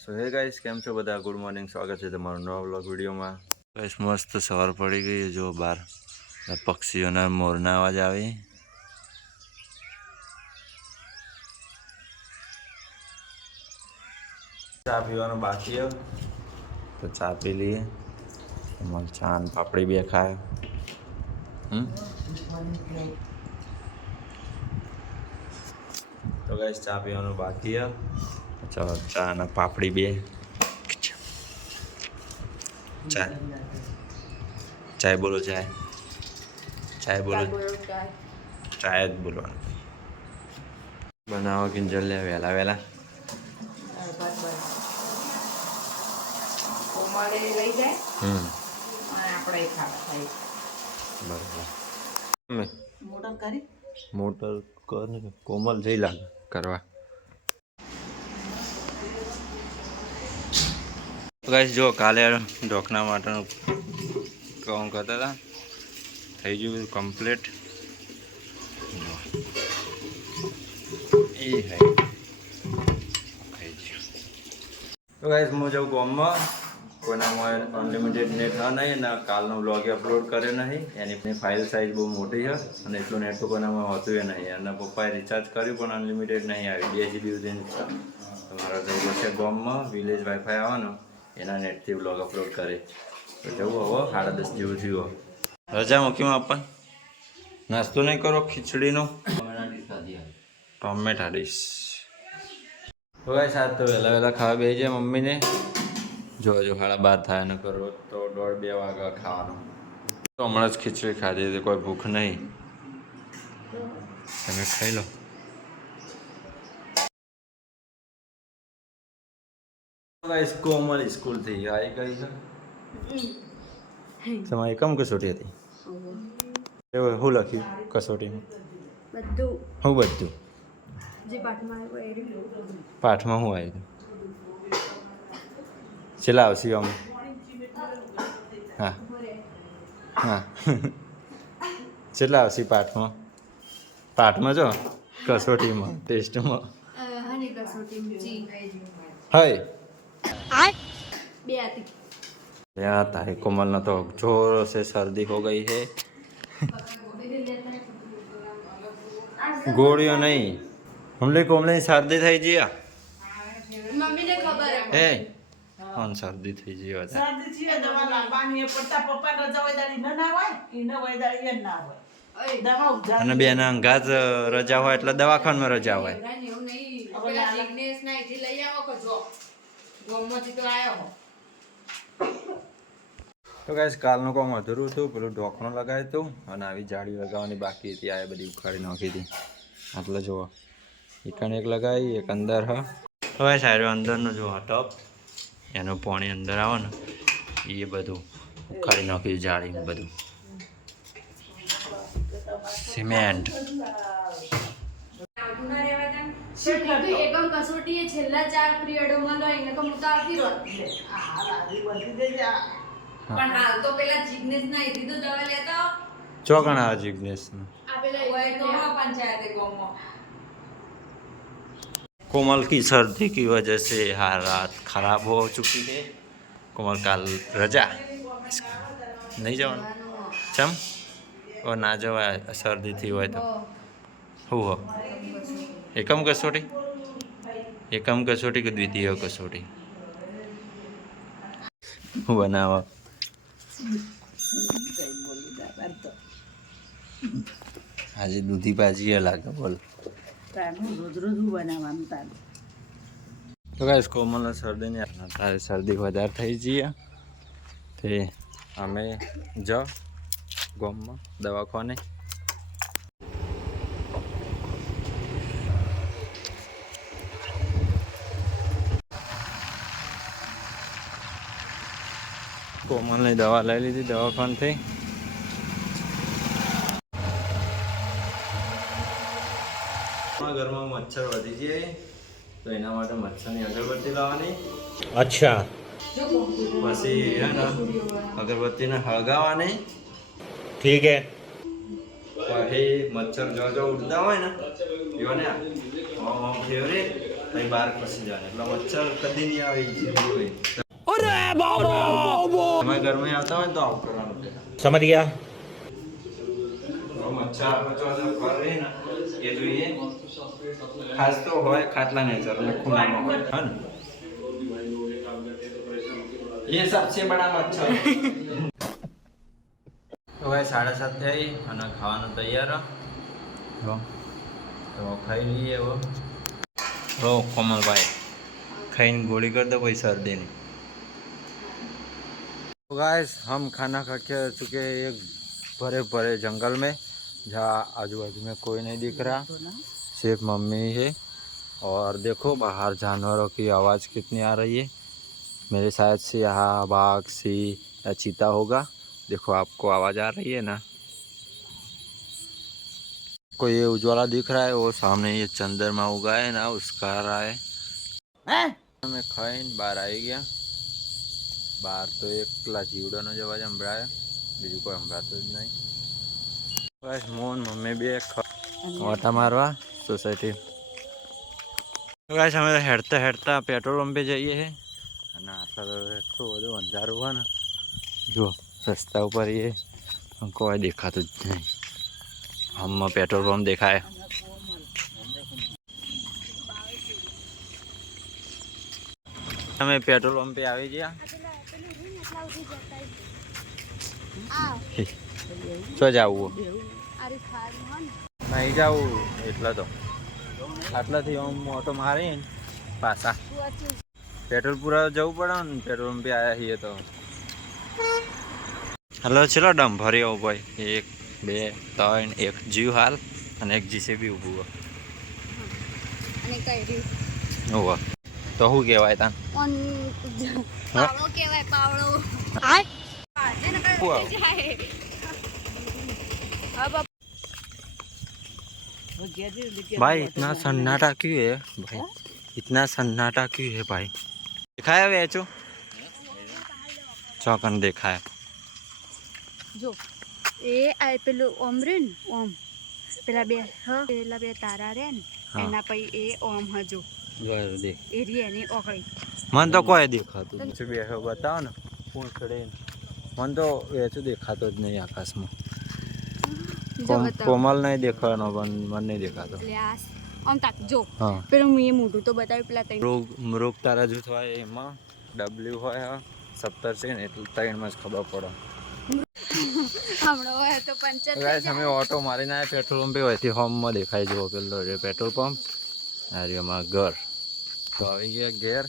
સો હે ગાઈસ, કેમ છો બધા? ગુડ મોર્નિંગ, સ્વાગત છે તમારું નવા વ્લોગ વિડીયોમાં. ગાઈસ મસ્ત સવાર પડી ગઈ, જો બહાર પક્ષીઓના મોરના અવાજ આવે. ચા પીવાનું બાકી હે તો ચા પી લઈએ. એમાં ચા ને પાપડી બે ખાય. તો ગાઈસ ચા પીવાનું બાકી હે. ચલો ચા ને પાપડી બે. ચાય ચાય બોલો, ચાય ચાય બોલો, ચાય જ બોલવાનું. બનાવો કિંજલ લે વહેલા વહેલા. મોટર કર કોમલ જઈ લાગે કરવા. ગાઈસ જો કાલે ઢોકના માટેનું કામ કરતા હતા, થઈ ગયું બધું કમ્પ્લીટ. એ હે તો ગાઈસ હું જાઉં ગામમાં. કોઈનામાં અનલિમિટેડ નેટ હા નહીં ને કાલનો બ્લોગ અપલોડ કરે નહીં. એની ફાઇલ સાઇઝ બહુ મોટી છે અને એટલું નેટ તો કોઈનામાં હોતું એ નહીં. એના પપ્પાએ રિચાર્જ કર્યું પણ અનલિમિટેડ નહીં આવી. 2 GB સુધી તમારા જવું પડશે ગામમાં. વિલેજ વાઈફાઈ આવવાનો એના નેટથી બ્લોગ અપલોડ કરે તો જવું. હવે 10:30 જેવું થયું. રજા મૂકીમાં આપણ નાસ્તો નહીં કરો ખીચડીનો ટમેટા ડીશ. તો ગાઈસ આજ તો વહેલા વહેલા ખાવા બેસી જાય મમ્મીને. જો 12:30 થાય ને કરો તો 1:30-2 વાગ્યા ખાવાનું. તો હમણાં જ ખીચડી ખાધી હતી, કોઈ ભૂખ નહીં. તમે ખાઈ લો. ગાઈસ કોમલ સ્કૂલથી આવી ગઈ છે. તમારી કમ કસોટી હતી? એવું શું લખ્યું કસોટીમાં? બધું. હું બધું જે પાઠમાં આવ્યું પાઠમાં શું આવ્યું? છેલ્લા આવશે અમે. હા હા છેલ્લા આવશે પાઠમાં? પાઠમાં જો કસોટીમાં ટેસ્ટમાં હની કસોટી હય બે હતી. यार तारी कोमल ना तो जोर से सर्दी हो गई है. गोलियों नहीं हमले कोमले सर्दी થઈ ગઈ. મમ્મીને ખબર હે એ કોણ सर्दी થઈ ગઈ હતા? सर्दी છે દવા લાવવાની પડતા પપ્પા રજા હોય દાડી ન ના હોય ઈને હોય દાડી ન ના હોય દવા ઉજાર અને બેના અંગાત રજા હોય એટલે દવાખાનામાં રજા હોય. એવું નહીં. પેલા જિગ્નેશ ના અહીંથી લઈ આવો કે જો ગોમમાંથી તો આવ્યો હો. તો ગાઈસ કાલનું કામ અધૂરું હતું. પેલું ઢોકણું લગાવ્યું હતું અને આવી જાળી લગાવવાની બાકી હતી. આ બધી ઉખાડી નાખી હતી. આટલે જુઓ એકને એક લગાવી, એક અંદર હ. હવે સારું અંદરનું જો ટપ એનું પાણી અંદર આવે ને એ બધું ઉખાડી નાખ્યું. જાળી બધું સિમેન્ટ. એકમ કસોટી એ છેલ્લા 4 પિરિયડોમાં લઈને તો હું તો આવતી રોત. હાલ આવી બધી દે જા પણ હાલ તો પેલા જિગ્નેશ ના અહીંથી તો દવા લેતા ચોકણા આવે જિગ્નેશ. આ પેલા હોય તો પંચાયતે ગામમાં. कोमल की सर्दी की वजह से हालात खराब हो चुकी है. कोमल काल रजा नहीं जवान चम और ना जवा सर्दी थी હોય તો હું હો એકમ કસોટી કે દ્વિતીય કસોટી હું બનાવો? આજે દૂધી ભાજી લાગે બોલ. રોજ રોજ બનાવવાનું તારે. તો ગાઈસ કોમલને શરદી ને તારે શરદી વધારે થઈ જઈએ તે અમે જાઓ ગામમાં દવાખાને. કોમલની દવા લઈ લીધી દવાખાનેથી. ઘરમાં મચ્છર વધી જાય તો એના માટે મચ્છરની અગરબત્તી લાવવાની. અચ્છા. પછી હે ને અગરબત્તીને હળગાવવાની. ઠીક હે. પછી મચ્છર જો ઉડતા હોય ને એવાને ફેવરેટ પછી બહાર ખસી જાય એટલે મચ્છર કદી નહીં આવે એ છે તમે ઘરમાં આવતા હોય ને તો આવું કરવાનું समझ गया મચ્છર ફરે ને એ જોઈએ ખાસ તો હોય ખાટલા નેચર એટલે ખૂણામાં હોય હા ને ये सबसे बड़ा मच्छर तो भाई 7:30 થઈ અને ખાવાનું તૈયાર હો તો ખાઈ લઈએ वो लो कोमल भाई खाइन गोली कर दो भाई सर्दी नहीं तो गाइस हम खाना खा के चुके हैं एक भरे भरे जंगल में जहाँ आजू बाजू में कोई नहीं दिख रहा सिर्फ मम्मी है और देखो बाहर जानवरों की आवाज़ कितनी आ रही है मेरे शायद से यहाँ बाघ सिंह या चीता होगा देखो आपको आवाज़ आ रही है ना को ये उज्ज्वला दिख रहा है वो सामने ये चंद्रमा उगा है ना उसका आ रहा है मैं खाइन बाहर आई गया बाहर तो एकला जीवड़ाનો જ અવાજ સંભળાય બીજું કોઈ સંભળાતું જ નહીં બસ મોન મમ્મી બે ઓટા મારવા સોસાયટી ગાઈસ અમે હેડતા હેડતા પેટ્રોલ પંપે જઈએ છે અને આટલા તો એટલું બધું અંધારું હોય ને જો રસ્તા ઉપર એ કોઈ દેખાતું જ નહીં હમણાં પેટ્રોલ પંપ દેખાય અમે પેટ્રોલ પંપે આવી ગયા શું જવું નહીં જવું એટલે તો આટલાથી આમ ઓટો મારીને પાછા પેટ્રોલ પૂરા જવું પડે ને પેટ્રોલ પંપે આવ્યા છીએ તો હલો ચલો ડમ ભરી આવું ભાઈ 1 2 3 એક જીવ હાલ અને એક જીસીબી ઊભું હોય ઓવા તો શું કહેવાય તાન પાવડો કહેવાય પાવડો भाई इतना सन्नाटा क्यों है भाई इतना सन्नाटा क्यों है भाई दिखाया वेचो चौकन देखा है જો એ આ પેલું ઓમ રે ને ઓમ પેલા બે તારા રે ને હા. એના પછી એ ઓમ હજો देख એ રી એની ઓકળી मन तो कोई दिखातो बेहो बताओ ना कौन खड़े मन तो वेचो देखातो ज नहीं आकाश में જો બતાવો कोमल नहीं देखવાનો પણ मन नहीं देखातो એટલે આ આમ તાક જો હા પેલું મેં મોઢું તો બતાવ્યું પેલા તઈ મૃગ તારા જૂથ હોય એમાં ડબલ્યુ હોય 17 છે ને એટલે 3 માં જ ખબર પડે હમણાં હોય તો પંચર થઈ ગાઈસ જાય અમે ઓટો મારીને આયા પેટ્રોલ પંપે હોયથી હોમમાં દેખાય જુઓ પેલો પેટ્રોલ પંપ આ રહ્યો અમારા ઘર તો આવી ગયા ઘેર